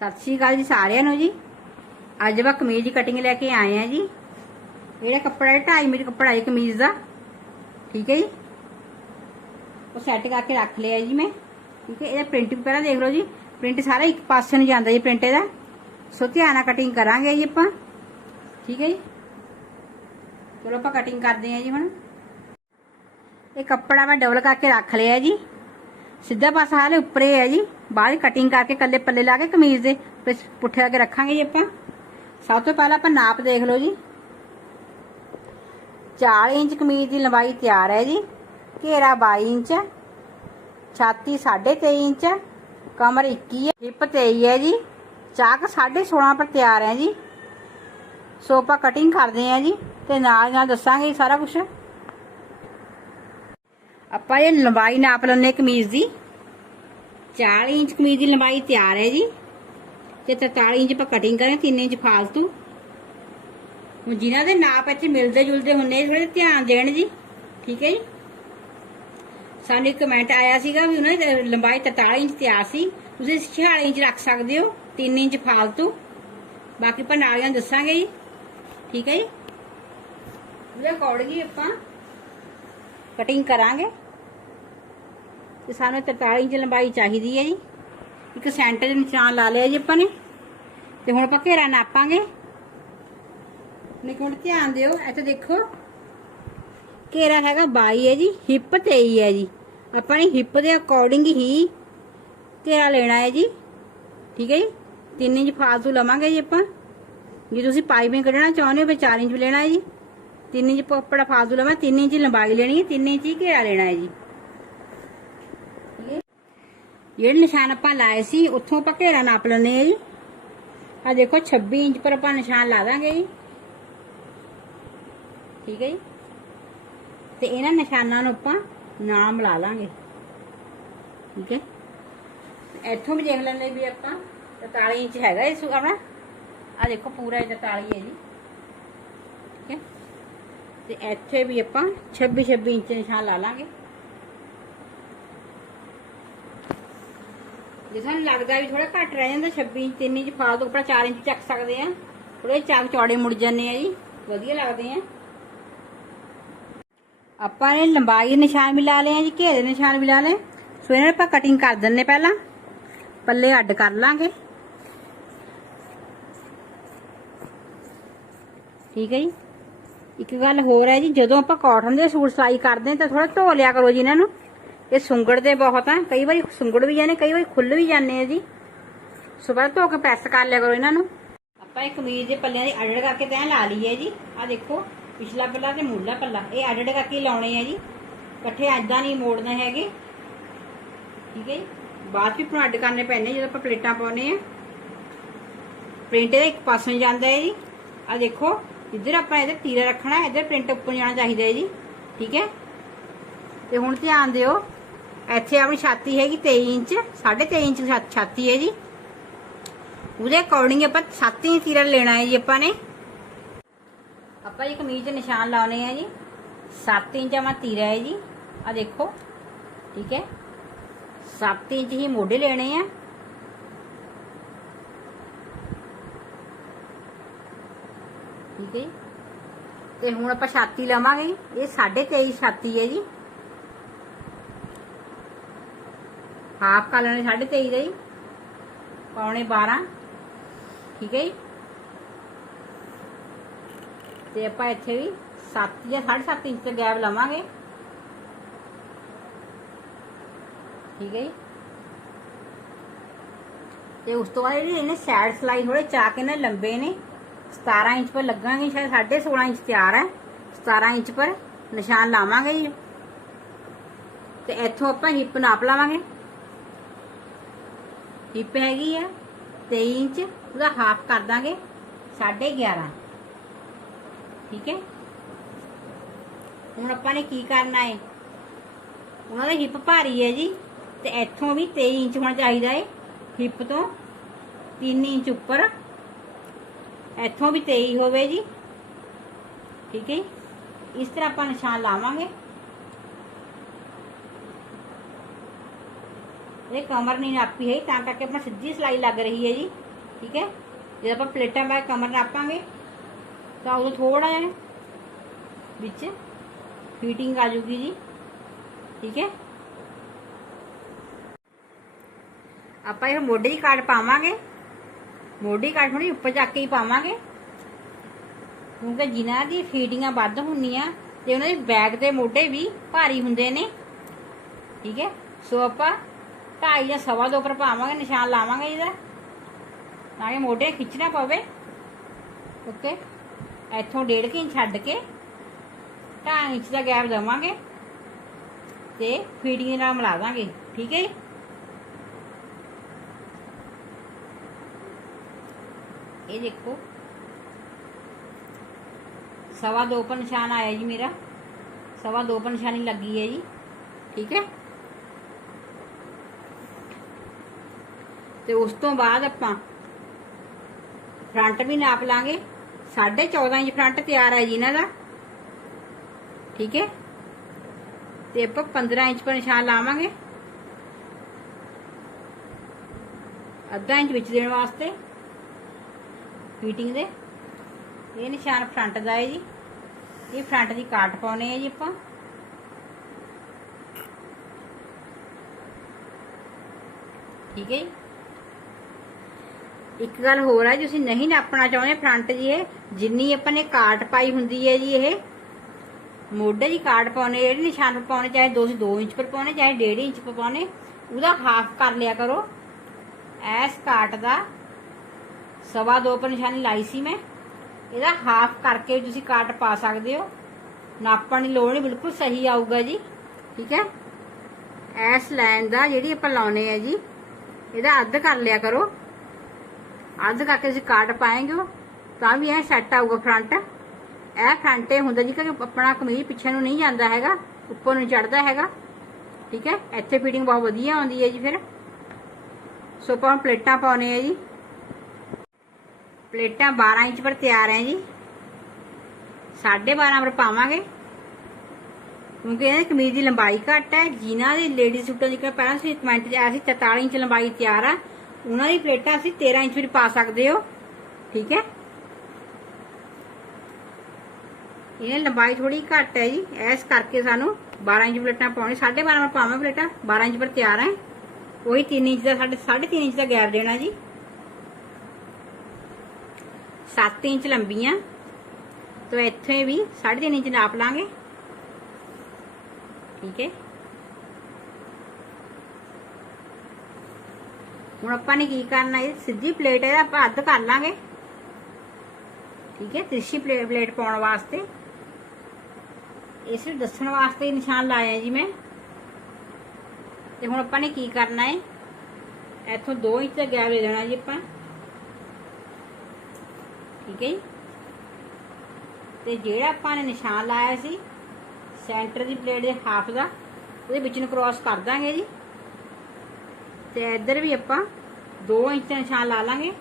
ਸਤਿ ਸ਼੍ਰੀ ਅਕਾਲ ਜੀ ਸਾਰਿਆਂ ਨੂੰ ਜੀ। ਅੱਜ ਆਪਾਂ ਕਮੀਜ਼ ਦੀ ਕਟਿੰਗ ਲੈ ਕੇ ਆਏ ਆ ਜੀ। ਇਹਦਾ ਕੱਪੜਾ ਹੈ 2.5 ਮੀਟਰ ਕੱਪੜਾ ਹੈ ਕਮੀਜ਼ ਦਾ। ਠੀਕ ਹੈ ਜੀ। ਉਹ ਸੈੱਟ ਕਰਕੇ ਰੱਖ ਲਿਆ ਜੀ ਮੈਂ। ਠੀਕ ਹੈ, ਇਹਦਾ ਪ੍ਰਿੰਟ ਵੀ ਪਹਿਲਾਂ ਦੇਖ ਲਓ ਜੀ। ਪ੍ਰਿੰਟ ਸਾਰਾ ਇੱਕ ਪਾਸੇ ਨੂੰ ਜਾਂਦਾ ਜੀ ਪ੍ਰਿੰਟ ਇਹਦਾ। ਸੋ ਧਿਆਨ ਨਾਲ ਕਟਿੰਗ ਕਰਾਂਗੇ ਜੀ ਆਪਾਂ। ਠੀਕ ਹੈ ਜੀ। ਚਲੋ ਆਪਾਂ ਕਟਿੰਗ ਕਰਦੇ ਹਾਂ ਜੀ ਹੁਣ। ਇਹ ਕੱਪੜਾ ਮੈਂ ਡਬਲ ਕਰਕੇ ਰੱਖ ਲਿਆ ਜੀ। ਸਿੱਧਾ ਪਾਸਾ ਹਾਲੇ ਉੱਪਰੇ ਹੈ ਜੀ। ਬਾਅਦ ਕਟਿੰਗ ਕਰਕੇ ਕੱਲੇ ਪੱਲੇ ਲਾ ਕੇ ਕਮੀਜ਼ ਦੇ ਫਿਰ ਪੁੱਠੇ ਕੇ ਰੱਖਾਂਗੇ ਜੀ ਆਪਾਂ। ਸਭ ਤੋਂ ਪਹਿਲਾਂ ਆਪਾਂ ਨਾਪ ਦੇਖ ਲਓ ਜੀ। 4 ਇੰਚ ਕਮੀਜ਼ ਦੀ ਲੰਬਾਈ ਤਿਆਰ ਹੈ ਜੀ। ਘੇਰਾ 22 ਇੰਚ ਹੈ ਛਾਤੀ 23.5 ਇੰਚ ਹੈ ਕਮਰ 21 ਹੈ, ਹਿੱਪ 23 ਹੈ ਜੀ। ਚਾਕ 16.5 ਪਰ ਤਿਆਰ ਹੈ ਜੀ। ਸੋ ਆਪਾਂ ਕਟਿੰਗ ਕਰਦੇ ਆ ਜੀ ਤੇ ਨਾਲ ਨਾਲ ਦੱਸਾਂਗੇ ਜੀ ਸਾਰਾ ਕੁਝ ਆਪਾਂ ਇਹ ਲੰਬਾਈ ਨਾਪ ਲੈਣੇ ਕਮੀਜ਼ ਦੀ। 40 ਇੰਚ ਕਮੀਜ਼ ਦੀ ਲੰਬਾਈ ਤਿਆਰ ਹੈ ਜੀ। ਤੇ 43 ਇੰਚ ਆਪਾਂ ਕਟਿੰਗ ਕਰਾਂ 3 ਇੰਚ ਫਾਲਤੂ। ਹੁਣ ਜਿਨ੍ਹਾਂ ਦੇ ਨਾਪ ਇੱਥੇ ਮਿਲਦੇ ਜੁਲਦੇ ਹੁੰਨੇ ਥੋੜੇ ਧਿਆਨ ਦੇਣ ਜੀ। ਠੀਕ ਹੈ ਜੀ? ਸਾਨੂੰ ਇੱਕ ਕਮੈਂਟ ਆਇਆ ਸੀਗਾ ਵੀ ਉਹਨਾਂ ਦੀ ਲੰਬਾਈ 43 ਇੰਚ ਤਿਆਰ ਸੀ। ਤੁਸੀਂ 46 ਇੰਚ ਰੱਖ ਸਕਦੇ ਹੋ 3 ਇੰਚ ਫਾਲਤੂ। ਬਾਕੀ ਆਪਾਂ ਨਾਲੀਆਂ ਦੱਸਾਂਗੇ ਜੀ। ਠੀਕ ਹੈ ਜੀ? ਉਹਦੇ ਅਕੋਰਡਿੰਗ ਹੀ ਆਪਾਂ ਕਟਿੰਗ ਕਰਾਂਗੇ। ਤੇ ਸਾਨੂੰ 43 ਇੰਚ ਲੰਬਾਈ ਚਾਹੀਦੀ ਹੈ ਜੀ। ਇੱਕ ਸੈਂਟਰ ਦੇ ਨਿਸ਼ਾਨ ਲਾ ਲਿਆ ਜੀ ਆਪਾਂ ਨੇ। ਤੇ ਹੁਣ ਆਪਾਂ ਘੇਰਾ ਨਾਪਾਂਗੇ। ਨਿਕੁੰਡ ਧਿਆਨ ਦਿਓ ਇੱਥੇ ਦੇਖੋ। ਘੇਰਾ ਹੈਗਾ 22 ਹੈ ਜੀ, ਹਿੱਪ 23 ਹੈ ਜੀ। ਆਪਾਂ ਨੇ ਹਿੱਪ ਦੇ ਅਕੋਰਡਿੰਗ ਹੀ ਘੇਰਾ ਲੈਣਾ ਹੈ ਜੀ। ਠੀਕ ਹੈ ਜੀ? 3 ਇੰਚ ਫਾਲਤੂ ਲਵਾਂਗੇ ਜੀ ਆਪਾਂ। ਜੇ ਤੁਸੀਂ ਪਾਈਪਿੰਗ ਕੱਢਣਾ ਚਾਹੁੰਦੇ ਹੋ, ਫਿਰ 4 ਇੰਚ ਲੈਣਾ ਹੈ ਜੀ। 3 ਇੰਚ ਕੱਪੜਾ ਫਾਲਤੂ ਲਵਾਂ 3 ਇੰਚ ਲੰਬਾਈ ਲੈਣੀ ਹੈ 3 ਇੰਚ ਹੀ ਘੇਰਾ ਲੈਣਾ ਹੈ ਜੀ ਠੀਕ ਹੈ ਜਿਹੜੇ ਨਿਸ਼ਾਨ ਆਪਾਂ ਲਾਏ ਸੀ, ਉੱਥੋਂ ਆਪਾਂ ਘੇਰਾ ਨਾਪ ਲੈਣੇ ਆ ਜੀ। ਆ ਦੇਖੋ 26 ਇੰਚ ਪਰ ਆਪਾਂ ਨਿਸ਼ਾਨ ਲਾ ਦਾਂਗੇ ਜੀ। ਠੀਕ ਹੈ ਜੀ। ਤੇ ਇਹਨਾਂ ਨਿਸ਼ਾਨਾਂ ਨੂੰ ਆਪਾਂ ਨਾਮ ਲਾ ਲਾਂਗੇ। ਠੀਕ ਹੈ। ਇੱਥੋਂ ਵੀ ਦੇਖ ਲੈਂਦੇ ਵੀ ਆਪਾਂ 43 ਇੰਚ ਹੈਗਾ ਇਸ ਆਪਣਾ। ਆ ਦੇਖੋ, ਪੂਰਾ ਇਹ 43 ਹੈ ਜੀ। ਠੀਕ ਹੈ। ਤੇ ਇੱਥੇ ਵੀ ਆਪਾਂ 26 26 ਇੰਚ ਨਿਸ਼ਾਨ ਲਾ ਲਾਂਗੇ। ਜੇ ਤੁਹਾਨੂੰ ਲੱਗਦਾ ਵੀ ਥੋੜਾ ਘੱਟ ਰਹਿ ਜਾਂਦਾ 26 ਇੰਚ 3 ਇੰਚ ਫਾਲਤੂ ਕੱਪੜਾ 4 ਇੰਚ ਚੱਕ ਸਕਦੇ ਆ। ਥੋੜੇ ਚਾਕ ਚੌੜੇ ਮੁੜ ਜਾਂਦੇ ਆ ਜੀ। ਵਧੀਆ ਲੱਗਦੇ ਆ। ਆਪਾਂ ਨੇ ਲੰਬਾਈ ਦੇ ਨਿਸ਼ਾਨ ਵੀ ਲਾ ਲਏ ਆ ਜੀ, ਘੇਰੇ ਦੇ ਨਿਸ਼ਾਨ ਵੀ ਲਾ ਲਏ। ਸੋ ਇਹਨਾਂ ਆਪਾਂ ਕਟਿੰਗ ਕਰ ਦਿੰਨੇ ਪਹਿਲਾਂ। ਪੱਲੇ ਅੱਡ ਕਰ ਲਾਂਗੇ। ਠੀਕ ਹੈ ਜੀ। ਇੱਕ ਗੱਲ ਹੋਰ ਹੈ ਜੀ, ਜਦੋਂ ਆਪਾਂ ਕਾਟਨ ਦੇ ਸੂਟ ਸਿਲਾਈ ਕਰਦੇ ਹਾਂ ਤਾਂ ਥੋੜਾ ਧੋ ਲਿਆ ਕਰੋ ਜੀ ਇਹਨਾਂ ਨੂੰ। ਇਹ ਸੁੰਗੜਦੇ ਬਹੁਤ ਆ। ਕਈ ਵਾਰੀ ਸੁੰਗੜ ਵੀ ਜਾਂਦੇ, ਕਈ ਵਾਰੀ ਖੁੱਲ ਵੀ ਜਾਂਦੇ ਆ ਜੀ। ਸਵੇਰ ਧੋ ਕੇ ਪ੍ਰੈਸ ਕਰ ਲਿਆ ਕਰੋ ਇਹਨਾਂ ਨੂੰ। ਆਪਾਂ ਇਹ ਕਮੀਜ਼ ਦੇ ਪੱਲਿਆਂ ਦੀ ਅੜੜ ਕਰਕੇ ਤੈਂ ਲਾ ਲਈ ਹੈ ਜੀ। ਆ ਦੇਖੋ, ਪਿਛਲਾ ਪੱਲਾ ਤੇ ਮੁੱਢਲਾ ਪੱਲਾ। ਇਹ ਅੜੜ ਕਰਕੇ ਲਾਉਣੇ ਆ ਜੀ। ਇਕੱਠੇ ਐਦਾਂ ਨਹੀਂ ਮੋੜਨੇ ਹੈਗੇ। ਠੀਕ ਹੈ ਜੀ। ਬਾਅਦ ਵਿੱਚ ਆਪਾਂ ਅੱਡ ਕਰਨੇ ਪੈਣੇ ਜਦੋਂ ਆਪਾਂ ਪਲੇਟਾਂ ਪਾਉਨੇ ਆ। ਪ੍ਰਿੰਟ ਦੇ ਇੱਕ ਪਾਸੇ ਜਾਂਦਾ ਹੈ ਜੀ। ਆ ਦੇਖੋ, ਇੱਧਰ ਆਪਾਂ ਇਹਦੇ ਤੀਰਾ ਰੱਖਣਾ, ਇੱਧਰ ਪ੍ਰਿੰਟ ਉੱਪਰ ਜਾਣਾ ਚਾਹੀਦਾ ਹੈ ਜੀ। ਠੀਕ ਹੈ। ਤੇ ਹੁਣ ਧਿਆਨ ਦਿਓ ਇੱਥੇ ਆਪਣੀ ਛਾਤੀ ਹੈਗੀ 23 ਇੰਚ 23.5 ਇੰਚ ਛਾਤੀ ਹੈ ਜੀ। ਉਹਦੇ ਅਕੋਰਡਿੰਗ ਆਪਾਂ 7 ਇੰਚ ਤੀਰਾ ਲੈਣਾ ਹੈ ਜੀ ਆਪਾਂ ਨੇ। ਆਪਾਂ ਇਹ ਕਮੀਜ਼ ਦੇ ਨਿਸ਼ਾਨ ਲਾਉਣੇ ਆ ਜੀ। 7 ਇੰਚ ਆਮਾ ਤੀਰਾ ਹੈ ਜੀ। ਆ ਦੇਖੋ, ਠੀਕ ਹੈ। 7 ਇੰਚ ਹੀ ਮੋਢੇ ਲੈਣੇ ਆ। ਠੀਕ ਹੈ ਜੀ। ਤੇ ਹੁਣ ਆਪਾਂ ਛਾਤੀ ਲਵਾਂਗੇ ਇਹ 23.5 ਛਾਤੀ ਹੈ ਜੀ। ਹਾਫ ਕਰ ਲੈਣੇ 23.5 ਦਾ ਜੀ ਪੌਣੇ 12 ਠੀਕ ਹੈ ਜੀ। ਤੇ ਆਪਾਂ ਇੱਥੇ ਵੀ 7 ਜਾਂ 7.5 ਇੰਚ ਦਾ ਗੈਪ ਲਵਾਂਗੇ। ਠੀਕ ਹੈ ਜੀ। ਤੇ ਉਸ ਤੋਂ ਬਾਅਦ ਜਿਹੜੀ ਇਹਨੇ ਸਾਈਡ ਸਲਾਈ ਥੋੜੇ ਚਾਕ ਇਹਨਾਂ ਲੰਬੇ ਨੇ। 17 ਇੰਚ ਪਰ ਲੱਗਾਂਗੇ, ਸ਼ਾਇਦ 16.5 ਇੰਚ ਤਿਆਰ ਹੈ। 17 ਇੰਚ ਪਰ ਨਿਸ਼ਾਨ ਲਾਵਾਂਗੇ ਜੀ। ਤੇ ਇੱਥੋਂ ਆਪਾਂ ਹਿੱਪ ਨਾਪ ਲਾਵਾਂਗੇ। ਹਿੱਪ ਹੈਗੀ ਆ 23 ਇੰਚ ਉਹਦਾ ਹਾਫ ਕਰ ਦਾਂਗੇ 11.5 ਠੀਕ ਹੈ? ਹੁਣ ਆਪਾਂ ਨੇ ਕੀ ਕਰਨਾ ਹੈ ਉਹਨਾਂ ਦਾ ਹਿੱਪ ਭਾਰੀ ਹੈ ਜੀ, ਤੇ ਇੱਥੋਂ ਵੀ 23 ਇੰਚ ਹੋਣਾ ਚਾਹੀਦਾ ਹੈ ਹਿੱਪ ਤੋਂ 3 ਇੰਚ ਉੱਪਰ। ਇੱਥੋਂ ਵੀ 23 ਹੋਵੇ ਜੀ। ਠੀਕ ਹੈ? ਇਸ ਤਰ੍ਹਾਂ ਆਪਾਂ ਨਿਸ਼ਾਨ ਲਾਵਾਂਗੇ। ਇਹ ਕਮਰ ਨਹੀਂ ਨਾਪੀ ਹੈ ਤਾਂ ਕਰਕੇ ਆਪਣਾ ਸਿੱਧੀ ਸਲਾਈ ਲੱਗ ਰਹੀ ਹੈ ਜੀ। ਠੀਕ ਹੈ? ਜੇ ਆਪਾਂ ਪਲੇਟਾਂ ਬਾਅਦ ਕਮਰ ਨਾਪਾਂਗੇ, ਤਾਂ ਉਦੋਂ ਥੋੜਾ ਜਿਹਾ ਵਿੱਚ ਫਿਟਿੰਗ ਆ ਜੂਗੀ ਜੀ। ਠੀਕ ਹੈ? ਆਪਾਂ ਇਹ ਮੋਢੇ ਦੀ ਕਾਟ ਪਾਵਾਂਗੇ। ਮੋਢੇ ਕਾਟ ਥੋੜੀ ਉੱਪਰ ਚੱਕ ਕੇ ਹੀ ਪਾਵਾਂਗੇ। ਕਿਉਂਕਿ ਜਿਨ੍ਹਾਂ ਦੀ ਫੀਟਿੰਗਾਂ ਵੱਧ ਹੁੰਦੀਆਂ, ਤੇ ਉਹਨਾਂ ਦੇ ਬੈਗ ਦੇ ਮੋਢੇ ਵੀ ਭਾਰੀ ਹੁੰਦੇ ਨੇ। ਠੀਕ ਹੈ? ਸੋ ਆਪਾਂ ਢਾਈ ਜਾਂ ਸਵਾ ਦੋ ਉੱਪਰ ਪਾਵਾਂਗੇ, ਨਿਸ਼ਾਨ ਲਾਵਾਂਗੇ ਇਹਦਾ। ਤਾਂ ਕਿ ਮੋਢੇ ਖਿੱਚਣਾ ਪਵੇ। ਓਕੇ। ਇੱਥੋਂ ਡੇਢ ਕੁ ਇੰਚ ਛੱਡ ਕੇ 2 ਇੰਚ ਦਾ ਗੈਪ ਦੇਵਾਂਗੇ ਤੇ ਫੀਡਿੰਗ ਨਾਲ ਮਿਲਾ ਦਾਂਗੇ। ਠੀਕ ਹੈ ਜੀ? ਇਹ ਦੇਖੋ। ਸਵਾ ਦੋ ਪਰ ਨਿਸ਼ਾਨ ਆਇਆ ਜੀ ਮੇਰਾ। ਸਵਾ ਦੋ ਪਰ ਨਿਸ਼ਾਨੀ ਲੱਗੀ ਹੈ ਜੀ। ਠੀਕ ਹੈ? ਤੇ ਉਸ ਤੋਂ ਬਾਅਦ ਆਪਾਂ ਫਰੰਟ ਵੀ ਨਾਪ ਲਾਂਗੇ। 14.5 ਇੰਚ ਫਰੰਟ ਤਿਆਰ ਹੈ ਜੀ ਇਹਨਾਂ ਦਾ। ਠੀਕ ਹੈ? ਤੇ ਆਪਾਂ 15 ਇੰਚ ਪਰ ਨਿਸ਼ਾਨ ਲਾਵਾਂਗੇ। ਅੱਧਾ ਇੰਚ ਵਿੱਚ ਦੇਣ ਵਾਸਤੇ। ਫਿਟਿੰਗ ਦੇ। ਇਹ ਨਿਸ਼ਾਨ ਫਰੰਟ ਦਾ ਹੈ ਜੀ। ਇਹ ਫਰੰਟ ਦੀ ਕਾਟ ਪਾਉਣੇ ਆ ਜੀ ਆਪਾਂ। ਠੀਕ ਹੈ ਜੀ? ਇੱਕ ਗੱਲ ਹੋਰ ਹੈ ਜੇ ਤੁਸੀਂ ਨਹੀਂ ਨਾਪਣਾ ਚਾਹੁੰਦੇ ਫਰੰਟ ਜੀ ਇਹ, ਜਿੰਨੀ ਆਪਾਂ ਨੇ ਕਾਟ ਪਾਈ ਹੁੰਦੀ ਹੈ ਜੀ ਇਹ, ਮੋਢੇ ਦੀ ਕਾਟ ਪਾਉਣੇ, ਜਿਹੜੇ ਨਿਸ਼ਾਨ ਪਰ ਪਾਉਣੇ, ਚਾਹੇ ਤੁਸੀਂ 2 ਇੰਚ ਪਰ ਪਾਉਣੇ, ਚਾਹੇ 1.5 ਇੰਚ ਪਰ ਪਾਉਣੇ, ਉਹਦਾ ਹਾਫ ਕਰ ਲਿਆ ਕਰੋ। ਐਸ ਕਾਟ ਦਾ ਸਵਾ ਦੋ ਪਰ ਨਿਸ਼ਾਨੀ ਲਾਈ ਸੀ ਮੈਂ, ਇਹਦਾ ਹਾਫ ਕਰਕੇ ਤੁਸੀਂ ਕਾਟ ਪਾ ਸਕਦੇ ਹੋ। ਨਾਪਣ ਦੀ ਲੋੜ ਨਹੀਂ, ਬਿਲਕੁਲ ਸਹੀ ਆਊਗਾ ਜੀ, ਠੀਕ ਹੈ? ਐਸ ਲਾਈਨ ਦਾ ਜਿਹੜੀ ਆਪਾਂ ਲਾਉਣੇ ਆ ਜੀ, ਇਹਦਾ ਅੱਧ ਕਰ ਲਿਆ ਕਰੋ। ਅੱਧ ਕਰਕੇ ਤੁਸੀਂ ਕਾਟ ਪਾਏਂਗੇ ਤਾਂ ਵੀ ਇਹ ਸੈੱਟ ਆਊਗਾ ਫਰੰਟ ਇਹ ਫਰੰਟ ਇਹ ਹੁੰਦਾ ਜੀ ਕਿ ਆਪਣਾ ਕਮੀਜ਼ ਪਿੱਛੇ ਨੂੰ ਨਹੀਂ ਜਾਂਦਾ ਹੈਗਾ, ਉੱਪਰ ਨੂੰ ਚੜਦਾ ਹੈਗਾ। ਠੀਕ ਹੈ? ਇੱਥੇ ਫਿਟਿੰਗ ਬਹੁਤ ਵਧੀਆ ਆਉਂਦੀ ਹੈ ਜੀ ਫਿਰ। ਸੋ ਆਪਾਂ ਪਲੇਟਾਂ ਪਾਉਣੇ ਆ ਜੀ। ਪਲੇਟਾਂ 12 ਇੰਚ ਪਰ ਤਿਆਰ ਹੈ ਜੀ। 12.5 ਪਰ ਪਾਵਾਂਗੇ। ਕਿਉਂਕਿ ਇਹ ਕਮੀਜ਼ ਦੀ ਲੰਬਾਈ ਘੱਟ ਹੈ। ਜਿਨ੍ਹਾਂ ਦੀ ਲੇਡੀ ਸੂਟਾਂ ਦੀ ਪਹਿਲਾਂ ਸੀ ਕਮੈਂਟ 'ਚ ਆਇਆ ਸੀ 43 ਇੰਚ ਲੰਬਾਈ ਤਿਆਰ ਆ। ਉਹਨਾਂ ਦੀ ਪਲੇਟਾਂ ਅਸੀਂ 13 ਇੰਚ ਵੀ ਪਾ ਸਕਦੇ ਹੋ, ਠੀਕ ਹੈ? ਇਹ ਲੰਬਾਈ ਥੋੜੀ ਘੱਟ ਹੈ ਜੀ, ਇਸ ਕਰਕੇ ਸਾਨੂੰ 12 ਇੰਚ ਪਲੇਟਾਂ ਪਾਉਣੀ 12.5 ਪਰ ਪਾਵਾਂ ਪਲੇਟਾਂ 12 ਇੰਚ ਪਰ ਤਿਆਰ ਹੈ। ਉਹੀ 3 ਇੰਚ ਦਾ ਸਾਡੇ 3.5 ਇੰਚ ਦਾ ਗੈਪ ਦੇਣਾ ਜੀ। 7 ਇੰਚ ਲੰਬੀਆਂ। ਤਾਂ ਇੱਥੇ ਵੀ 3.5 ਇੰਚ ਨਾਪ ਲਾਂਗੇ। ਠੀਕ ਹੈ? ਹੁਣ ਆਪਾਂ ਨੇ ਕੀ ਕਰਨਾ ਇਹ? ਸਿੱਧੀ ਪਲੇਟ ਹੈ ਆਪਾਂ ਅੱਧ ਕਰ ਲਾਂਗੇ। ਠੀਕ ਹੈ? ਤਿਰਛੀ ਪਲੇਟ ਪਲੇਟ ਪਾਉਣ ਵਾਸਤੇ। ਇਸ ਨੂੰ ਦੱਸਣ ਵਾਸਤੇ ਨਿਸ਼ਾਨ ਲਾਇਆ ਜੀ ਮੈਂ। ਤੇ ਹੁਣ ਆਪਾਂ ਨੇ ਕੀ ਕਰਨਾ ਹੈ ਇੱਥੋਂ 2 ਇੰਚ ਦਾ ਗੈਪ ਦੇ ਦੇਣਾ ਜੀ ਆਪਾਂ। ਠੀਕ ਹੈ ਜੀ? ਤੇ ਜਿਹੜਾ ਆਪਾਂ ਨੇ ਨਿਸ਼ਾਨ ਲਾਇਆ ਸੀ ਸੈਂਟਰ ਦੀ ਪਲੇਟ ਦੇ ਹਾਫ ਦਾ, ਉਹਦੇ ਵਿੱਚ ਨੂੰ ਕ੍ਰਾਸ ਕਰ ਦਾਂਗੇ ਜੀ। ਤੇ ਇੱਧਰ ਵੀ ਆਪਾਂ 2 ਇੰਚ ਦਾ ਨਿਸ਼ਾਨ ਲਾ ਲਾਂਗੇ।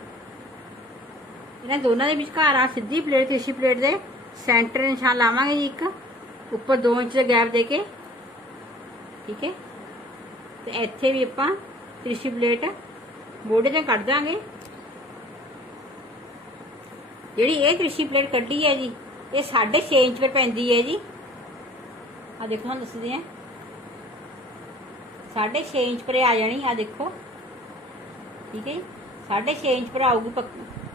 ਇਹਨਾਂ ਦੋਨਾਂ ਦੇ ਵਿਚਕਾਰ ਆ, ਸਿੱਧੀ ਪਲੇਟ ਤੇ ਇਸੀ ਪਲੇਟ ਦੇ ਸੈਂਟਰ ਨਿਸ਼ਾਨ ਲਾਵਾਂਗੇ ਜੀ ਇੱਕ। ਉੱਪਰ 2 ਇੰਚ ਦਾ ਗੈਪ ਦੇ ਕੇ। ਠੀਕ ਹੈ? ਤੇ ਇੱਥੇ ਵੀ ਆਪਾਂ ਤ੍ਰਿਸ਼ੀ ਪਲੇਟ ਮੋਢੇ ਤੇ ਕੱਢ ਦਾਂਗੇ। ਜਿਹੜੀ ਇਹ ਤ੍ਰਿਸ਼ੀ ਪਲੇਟ ਕੱਢੀ ਹੈ ਜੀ, ਇਹ 6.5 ਇੰਚ ਪਰ ਪੈਂਦੀ ਹੈ ਜੀ। ਆ ਦੇਖੋ ਤੁਹਾਨੂੰ ਦੱਸਦੇ ਆ। 6.5 ਇੰਚ ਪਰ ਆ ਜਾਣੀ ਆ ਦੇਖੋ। ਠੀਕ ਹੈ ਜੀ? 6.5 ਇੰਚ ਪਰ ਆਊਗੀ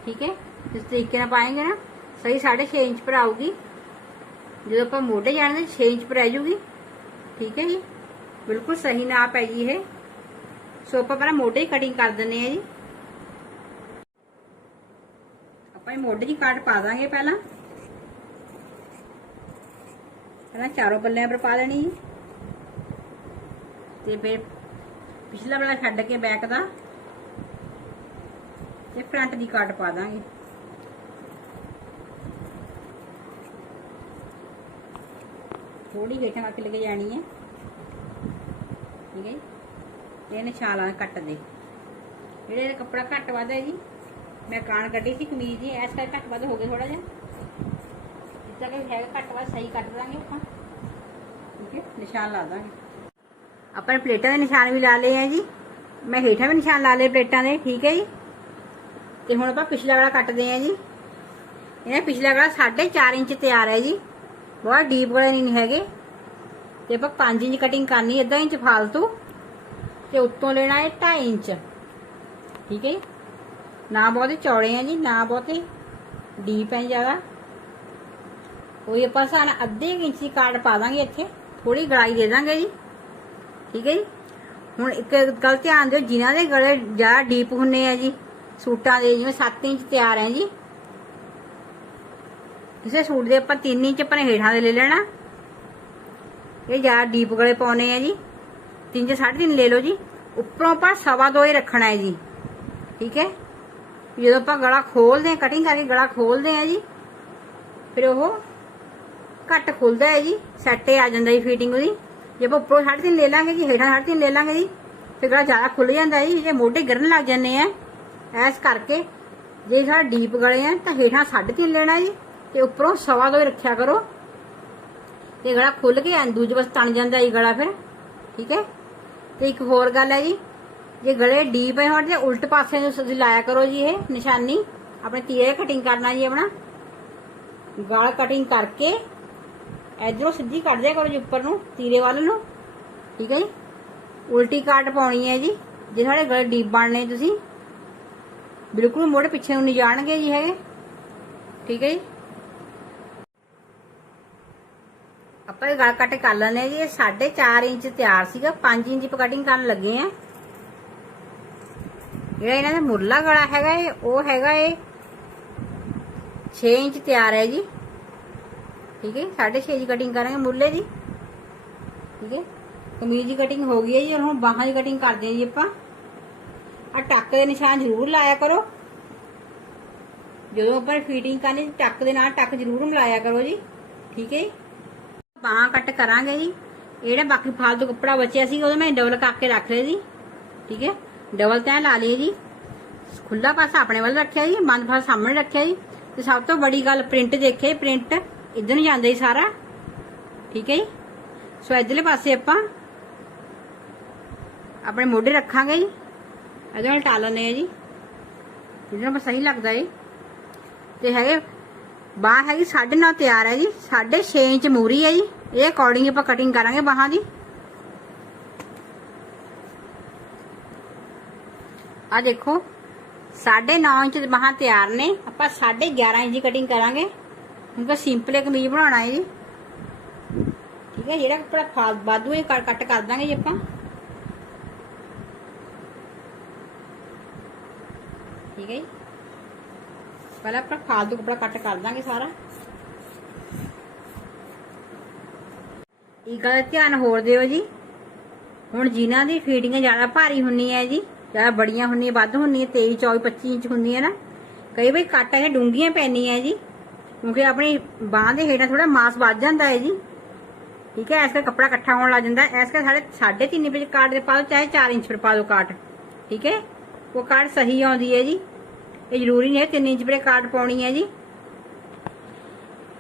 ਠੀਕ ਹੈ? ਇਸ ਤਰੀਕੇ ਨਾਲ ਪਾਏਗੇ ਨਾ, ਸਹੀ 6.5 ਇੰਚ ਪਰ ਆਊਗੀ। ਜਦੋਂ ਆਪਾਂ ਮੋਢੇ ਜਾਣਦੇ 6 ਇੰਚ ਪਰ ਆ ਜੂਗੀ। ਠੀਕ ਹੈ ਜੀ? ਬਿਲਕੁਲ ਸਹੀ ਨਾਪ ਹੈ ਜੀ ਇਹ। ਸੋ ਆਪਾਂ ਪਹਿਲਾਂ ਮੋਢੇ ਦੀ ਕਟਿੰਗ ਕਰ ਦਿੰਨੇ ਆ ਜੀ। ਆਪਾਂ ਇਹ ਮੋਢੇ ਦੀ ਕੱਟ ਪਾ ਦਾਂਗੇ ਪਹਿਲਾਂ। ਪਹਿਲਾਂ ਚਾਰੋਂ ਪੱਲਿਆਂ ਪਰ ਪਾ ਦੇਣੀ ਜੀ। ਤੇ ਫਿਰ ਪਿਛਲਾ ਵਾਲਾ ਛੱਡ ਕੇ ਬੈਕ ਦਾ ਤੇ ਫਰੰਟ ਦੀ ਕੱਟ ਪਾ ਦਾਂਗੇ। ਥੋੜੀ ਹੇਠਾਂ ਕਰਕੇ ਲੈ ਕੇ ਜਾਣੀ ਹੈ। ਠੀਕ ਹੈ ਜੀ? ਤੇ ਇਹਨੇ ਕੱਟ ਦੇ। ਜਿਹੜੇ ਇਹਦਾ ਕੱਪੜਾ ਘੱਟ ਵੱਧ ਹੈ ਜੀ, ਮੈਂ ਕਾਣ ਕੱਢੀ ਸੀ ਕਮੀਜ਼ ਦੀ ਐਸ ਕਰਕੇ ਘੱਟ ਵੱਧ ਹੋ ਗਏ ਥੋੜਾ ਜਿਹਾ। ਜਿੱਦਾਂ ਕਿ ਹੈਗਾ ਘੱਟ ਵੱਧ, ਸਹੀ ਕੱਟ ਦਾਂਗੇ ਆਪਾਂ। ਠੀਕ ਹੈ? ਨਿਸ਼ਾਨ ਲਾ ਦਾਂਗੇ। ਆਪਾਂ ਪਲੇਟਾਂ ਦੇ ਨਿਸ਼ਾਨ ਵੀ ਲਾ ਲਏ ਆ ਜੀ। ਮੈਂ ਹੇਠਾਂ ਵੀ ਨਿਸ਼ਾਨ ਲਾ ਲਏ ਪਲੇਟਾਂ ਦੇ, ਠੀਕ ਹੈ ਜੀ। ਤੇ ਹੁਣ ਆਪਾਂ ਪਿਛਲਾ ਗਲਾ ਕੱਟਦੇ ਆ ਜੀ। ਇਹਦਾ ਪਿਛਲਾ ਗਲਾ 4.5 ਇੰਚ ਤਿਆਰ ਹੈ ਜੀ। ਬਹੁਤ ਡੀਪ ਗਲੇ ਨਹੀਂ ਹੈਗੇ। ਤੇ ਆਪਾਂ 5 ਇੰਚ ਕਟਿੰਗ ਕਰਨੀ, ਅੱਧਾ ਇੰਚ ਫਾਲਤੂ। ਤੇ ਉੱਤੋਂ ਲੈਣਾ ਹੈ 2.5 ਇੰਚ। ਠੀਕ ਹੈ ਜੀ? ਨਾ ਬਹੁਤੇ ਚੌੜੇ ਆ ਜੀ, ਨਾ ਬਹੁਤੇ ਡੀਪ ਹੈ ਜ਼ਿਆਦਾ। ਕੋਈ ਆਪਾਂ ਸਾਨ ਅੱਧੇ ਇੰਚ ਦੀ ਕਾਟ ਪਾ ਦਾਂਗੇ ਇੱਥੇ। ਥੋੜੀ ਗੜਾਈ ਦੇ ਦਾਂਗੇ ਜੀ। ਠੀਕ ਹੈ ਜੀ? ਹੁਣ ਇੱਕ ਗੱਲ ਧਿਆਨ ਦਿਓ, ਜਿਨ੍ਹਾਂ ਦੇ ਗਲੇ ਜ਼ਿਆਦਾ ਡੀਪ ਹੁੰਨੇ ਆ ਜੀ, ਸੂਟਾਂ ਦੇ, ਜਿਵੇਂ 7 ਇੰਚ ਤਿਆਰ ਹੈ ਜੀ। ਇਸੇ ਸੂਟ ਦੇ ਆਪਾਂ 3 ਇੰਚ ਆਪਣੇ ਹੇਠਾਂ ਦੇ ਲੈ ਲੈਣਾ। ਇਹ ਜ਼ਿਆਦਾ ਡੀਪ ਗਲੇ ਪਾਉਨੇ ਆ ਜੀ। 3 ਚ 3.5 ਲੈ ਲਓ ਜੀ। ਉੱਪਰੋਂ ਆਪਾਂ ਸਵਾ ਦੋ ਹੀ ਰੱਖਣਾ ਹੈ ਜੀ। ਠੀਕ ਹੈ? ਜਦੋਂ ਆਪਾਂ ਗਲਾ ਖੋਲਦੇ ਆ ਕਟਿੰਗ ਕਰਕੇ ਗਲਾ ਖੋਲਦੇ ਆ ਜੀ, ਫਿਰ ਉਹ ਘੱਟ ਖੁੱਲਦਾ ਹੈ ਜੀ। ਸੈੱਟੇ ਆ ਜਾਂਦਾ ਜੀ ਫਿਟਿੰਗ ਉਹਦੀ। ਜੇ ਆਪਾਂ ਉੱਪਰੋਂ 3.5 ਲੈ ਲਾਂਗੇ ਜੀ, ਹੇਠਾਂ 3.5 ਲੈ ਲਾਂਗੇ ਜੀ ਫਿਰ ਗਲਾ ਜ਼ਿਆਦਾ ਖੁੱਲ ਜਾਂਦਾ ਜੀ ਜੇ ਮੋਢੇ ਗਿਰਨ ਲੱਗ ਜਾਂਦੇ ਆ। ਐਸ ਕਰਕੇ ਜੇ ਸਾਡਾ ਡੀਪ ਗਲੇ ਆ, ਤਾਂ ਹੇਠਾਂ 3.5 ਲੈਣਾ ਜੀ, ਤੇ ਉੱਪਰੋਂ ਸਵਾ ਦੋ ਹੀ ਰੱਖਿਆ ਕਰੋ। ਤੇ ਗਲਾ ਖੁੱਲ ਕੇ ਦੂਜੇ ਪਾਸੇ ਤਣ ਜਾਂਦਾ ਜੀ ਗਲਾ ਫਿਰ, ਠੀਕ ਹੈ? ਤੇ ਇੱਕ ਹੋਰ ਗੱਲ ਹੈ ਜੀ, ਜੇ ਗਲੇ ਡੀਪ ਹੈ ਹੁਣ ਤੇ ਉਲਟ ਪਾਸੇ ਨੂੰ ਤੁਸੀਂ ਲਾਇਆ ਕਰੋ ਜੀ ਇਹ ਨਿਸ਼ਾਨੀ। ਆਪਣੇ ਤੀਰੇ ਕਟਿੰਗ ਕਰਨਾ ਜੀ ਆਪਣਾ। ਗਾਲ ਕਟਿੰਗ ਕਰਕੇ ਇਧਰੋਂ ਸਿੱਧੀ ਕੱਢ ਦਿਆ ਕਰੋ ਜੀ ਉੱਪਰ ਨੂੰ, ਤੀਰੇ ਵੱਲ ਨੂੰ। ਠੀਕ ਹੈ ਜੀ? ਉਲਟੀ ਕਾਟ ਪਾਉਣੀ ਹੈ ਜੀ, ਜੇ ਸਾਡੇ ਗਲੇ ਡੀਪ ਬਣਨੇ ਤੁਸੀਂ। ਬਿਲਕੁਲ ਮੋੜੇ ਪਿੱਛੇ ਨੂੰ ਨਹੀਂ ਜਾਣਗੇ ਜੀ ਹੈਗੇ। ਠੀਕ ਹੈ ਜੀ? ਆਪਾਂ ਇਹ ਗਲ ਕੱਟ ਕਰ ਲੈਣੇ ਜੀ, ਇਹ 4.5 ਇੰਚ ਤਿਆਰ ਸੀਗਾ 5 ਇੰਚ ਕਟਿੰਗ ਕਰਨ ਲੱਗੇ ਆ ਜਿਹੜਾ ਇਹਨਾਂ ਦਾ ਮੁਰਲਾ ਗਲਾ ਹੈਗਾ ਇਹ ਉਹ ਹੈਗਾ ਇਹ 6 ਇੰਚ ਤਿਆਰ ਹੈ ਜੀ। ਠੀਕ ਹੈ? 6.5 ਦੀ ਕਟਿੰਗ ਕਰਾਂਗੇ ਮੁੱਲੇ ਦੀ। ਠੀਕ ਹੈ? ਕਮੀਜ਼ ਦੀ ਕਟਿੰਗ ਹੋ ਗਈ ਹੈ ਜੀ ਹੁਣ ਬਾਹਾਂ ਦੀ ਕਟਿੰਗ ਕਰਦੇ ਹਾਂ ਜੀ ਆਪਾਂ। ਆ ਟੱਕ ਦੇ ਨਿਸ਼ਾਨ ਜ਼ਰੂਰ ਲਾਇਆ ਕਰੋ। ਜਦੋਂ ਆਪਾਂ ਫੀਟਿੰਗ ਕਰਨੀ ਟੱਕ ਦੇ ਨਾਲ ਟੱਕ ਜ਼ਰੂਰ ਮਿਲਾਇਆ ਕਰੋ ਜੀ। ਠੀਕ ਹੈ ਜੀ? ਬਾਹਾਂ ਕੱਟ ਕਰਾਂਗੇ ਜੀ। ਇਹ ਬਾਕੀ ਫਾਲਤੂ ਕੱਪੜਾ ਬਚਿਆ ਸੀ ਉਹਦੇ ਮੈਂ ਡਬਲ ਕਰਕੇ ਰੱਖ ਲਿਆ ਜੀ। ਠੀਕ ਹੈ? ਡਬਲ ਤੈਂ ਲਾ ਲਈ ਜੀ। ਖੁੱਲਾ ਪਾਸਾ ਆਪਣੇ ਵੱਲ ਰੱਖਿਆ ਜੀ, ਬੰਦ ਪਾਸਾ ਸਾਹਮਣੇ ਰੱਖਿਆ ਜੀ। ਤੇ ਸਭ ਤੋਂ ਬੜੀ ਗੱਲ ਪ੍ਰਿੰਟ ਦੇਖੇ ਪ੍ਰਿੰਟ ਇਧਰ ਨੂੰ ਜਾਂਦਾ ਜੀ ਸਾਰਾ? ਠੀਕ ਹੈ ਜੀ। ਸੋ ਇਧਰਲੇ ਪਾਸੇ ਆਪਾਂ ਆਪਣੇ ਮੋਢੇ ਰੱਖਾਂਗੇ ਜੀ। ਇਹਦੇ ਨਾਲ ਟਾ ਲੈਂਦੇ ਆ ਜੀ। ਜਿਹਨਾਂ ਨੂੰ ਸਹੀ ਲੱਗਦਾ ਏ। ਤੇ ਹੈਗੇ, ਬਾਹ ਹੈਗੀ 9.5 ਤਿਆਰ ਹੈ ਜੀ। 6.5 ਇੰਚ ਮੂਰੀ ਹੈ ਜੀ। ਇਹ ਅਕੋਰਡਿੰਗ ਆਪਾਂ ਕਟਿੰਗ ਕਰਾਂਗੇ ਬਾਹਾਂ ਦੀ। ਆ ਦੇਖੋ 9.5 ਇੰਚ ਬਾਹਾਂ ਤਿਆਰ ਨੇ। ਆਪਾਂ 11.5 ਇੰਚ ਦੀ ਕਟਿੰਗ ਕਰਾਂਗੇ। ਹੁਣ ਕਿਉਂਕਿ ਸਿੰਪਲ ਕਮੀਜ਼ ਬਣਾਉਣਾ ਹੈ ਜੀ। ਠੀਕ ਹੈ, ਜਿਹੜਾ ਕੱਪੜਾ ਫਾਲ ਵਾਧੂ ਇਹ ਕੱਟ ਕਰ ਦਾਂਗੇ ਜੀ ਆਪਾਂ। ਠੀਕ ਹੈ ਜੀ। ਪਹਿਲਾਂ ਆਪਾਂ ਫਾਲਤੂ ਕੱਪੜਾ ਕੱਟ ਕਰ ਦਾਂਗੇ ਸਾਰਾ। ਇਹ ਗੱਲ ਧਿਆਨ ਹੋਰ ਦਿਓ ਜੀ। ਹੁਣ ਜਿਨ੍ਹਾਂ ਦੀ ਫੀਟਿੰਗ ਜ਼ਿਆਦਾ ਭਾਰੀ ਹੁੰਨੀ ਹੈ ਜੀ, ਜ਼ਿਆਦਾ ਬੜੀਆਂ ਹੁੰਦੀਆਂ, ਵੱਧ ਹੈ 23 24 25 ਇੰਚ ਹੁੰਦੀਆਂ ਨਾ, ਕਈ ਵਾਰੀ ਕੱਟ ਇਹ ਡੂੰਘੀਆਂ ਪੈਣੀਆਂ ਜੀ। ਕਿਉਂਕਿ ਆਪਣੀ ਬਾਹ ਦੇ ਹੇਠਾਂ ਥੋੜਾ ਮਾਸ ਵੱਧ ਜਾਂਦਾ ਹੈ ਜੀ। ਠੀਕ ਹੈ, ਇਸ ਕਰਕੇ ਕੱਪੜਾ ਇਕੱਠਾ ਹੋਣ ਲੱਗ ਜਾਂਦਾ ਇਸ ਕਰਕੇ ਸਾਡੇ 3.5 ਇੰਚ ਕਾਟ ਦੇ ਪਾ ਦਿਓ, ਚਾਹੇ 4 ਇੰਚ ਪਰ ਪਾ ਦਿਓ ਕਾਟ। ਠੀਕ ਹੈ, ਉਹ ਕਾਟ ਸਹੀ ਆਉਂਦੀ ਹੈ ਜੀ। ਇਹ ਜ਼ਰੂਰੀ ਨਹੀਂ ਹੈ 3 ਇੰਚ ਪਰ ਕਾਟ ਪਾਉਣੀ ਹੈ ਜੀ।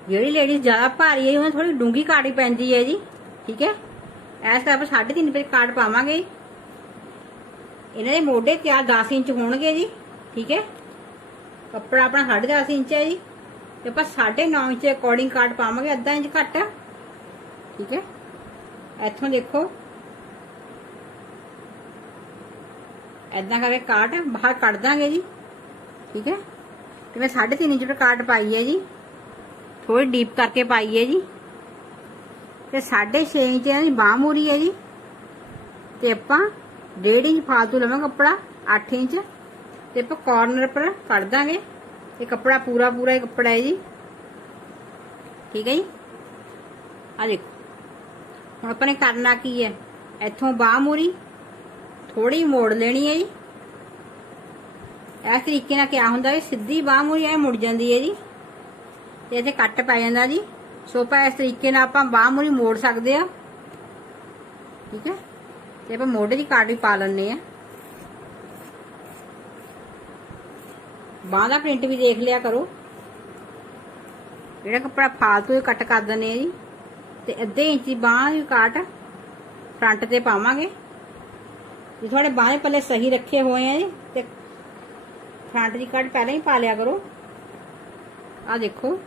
ਜਿਹੜੀ ਲੇਡੀਜ਼ ਜ਼ਿਆਦਾ ਭਾਰੀ ਹੈ, ਉਹਨਾਂ ਥੋੜੀ ਡੂੰਗੀ ਕਾਟ ਹੀ ਪੈਂਦੀ ਹੈ ਜੀ। ਠੀਕ ਹੈ, ਇਸ ਕਰਕੇ ਆਪਾਂ 3.5 ਇੰਚ ਕਾਟ ਪਾਵਾਂਗੇ। ਇਹਨਾਂ ਦੇ ਮੋਢੇ ਤਿਆਰ 10 ਇੰਚ ਹੋਣਗੇ ਜੀ। ਠੀਕ ਹੈ, ਕੱਪੜਾ ਆਪਣਾ 10.5 ਇੰਚ ਹੈ ਜੀ। ਤੇ ਆਪਾਂ 9.5 ਇੰਚ ਅਕੋਰਡਿੰਗ ਕਾਟ ਪਾਵਾਂਗੇ ਅੱਧਾ ਇੰਚ ਘੱਟ। ਠੀਕ ਹੈ? ਇੱਥੋਂ ਦੇਖੋ। ਐਦਾਂ ਕਰਕੇ ਕਾਟ ਬਾਹਰ ਕੱਢ ਦਾਂਗੇ ਜੀ। ਠੀਕ ਹੈ? ਤੇ ਮੈਂ 3.5 ਇੰਚ ਪਰ ਕਾਟ ਪਾਈ ਹੈ ਜੀ। ਥੋੜੀ ਡੀਪ ਕਰਕੇ ਪਾਈ ਹੈ ਜੀ। ਤੇ 6.5 ਇੰਚ ਦੀ ਬਾਹ ਮੂਰੀ ਹੈ ਜੀ। ਤੇ ਆਪਾਂ 1.5 ਇੰਚ ਫਾਲਤੂ ਲਵਾਂਗੇ ਕੱਪੜਾ 8 ਇੰਚ। ਤੇ ਆਪਾਂ ਕਾਰਨਰ ਪਰ ਕੱਢ ਦਾਂਗੇ। ਇਹ ਕੱਪੜਾ ਪੂਰਾ ਪੂਰਾ ਹੀ ਕੱਪੜਾ ਹੈ ਜੀ। ਠੀਕ ਹੈ ਜੀ? ਆ ਦੇਖੋ। ਹੁਣ ਆਪਾਂ ਨੇ ਕਰਨਾ ਕੀ ਹੈ? ਇੱਥੋਂ ਬਾਹ ਮੂਰੀ ਥੋੜੀ ਮੋੜ ਲੈਣੀ ਹੈ ਜੀ। ਇਸ ਤਰੀਕੇ ਨਾਲ ਕਿਆ ਹੁੰਦਾ ਵੀ ਸਿੱਧੀ ਬਾਹ ਮੂਰੀ ਐ ਮੁੜ ਜਾਂਦੀ ਹੈ ਜੀ। ਤੇ ਇੱਥੇ ਕੱਟ ਪੈ ਜਾਂਦਾ ਜੀ। ਸੋ ਆਪਾਂ ਇਸ ਤਰੀਕੇ ਨਾਲ ਆਪਾਂ ਬਾਹ ਮੂਰੀ ਮੋੜ ਸਕਦੇ ਆ ਠੀਕ ਹੈ? ਤੇ ਆਪਾਂ ਮੋਢੇ ਦੀ ਕਾਟ ਵੀ ਪਾ ਲੈਣੇ ਆ ਬਾਹ ਦਾ ਪ੍ਰਿੰਟ ਵੀ ਦੇਖ ਲਿਆ ਕਰੋ। ਜਿਹੜਾ ਕੱਪੜਾ ਫਾਲਤੂ ਕੱਟ ਕਰ ਦਿੰਦੇ ਜੀ। ਤੇ ਅੱਧੇ ਇੰਚ ਦੀ ਬਾਹ ਦੀ ਕਾਟ ਫਰੰਟ ਤੇ ਪਾਵਾਂਗੇ। ਜੇ ਤੁਹਾਡੇ ਬਾਹਾਂ ਪੱਲੇ ਸਹੀ ਰੱਖੇ ਹੋਏ ਆ ਜੀ, ਤੇ ਫਰੰਟ ਦੀ ਕੱਟ ਪਹਿਲਾਂ ਹੀ ਪਾ ਲਿਆ ਕਰੋ। ਆ ਦੇਖੋ।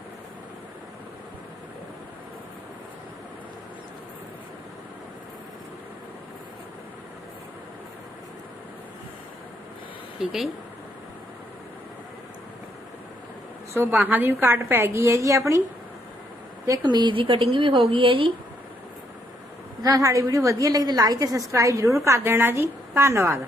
ਠੀਕ ਹੈ ਜੀ। ਸੋ ਬਾਹਾਂ ਦੀ ਵੀ ਕੱਟ ਪੈ ਗਈ ਹੈ ਜੀ ਆਪਣੀ ਤੇ ਕਮੀਜ਼ ਦੀ ਕਟਿੰਗ ਵੀ ਹੋ ਗਈ ਹੈ ਜੀ। ਜੇ ਸਾਡੀ ਵੀਡੀਓ ਵਧੀਆ ਲੱਗੀ ਤਾਂ ਲਾਈਕ ਤੇ ਸਬਸਕ੍ਰਾਈਬ ਜ਼ਰੂਰ ਕਰ ਦੇਣਾ ਜੀ। ਧੰਨਵਾਦ।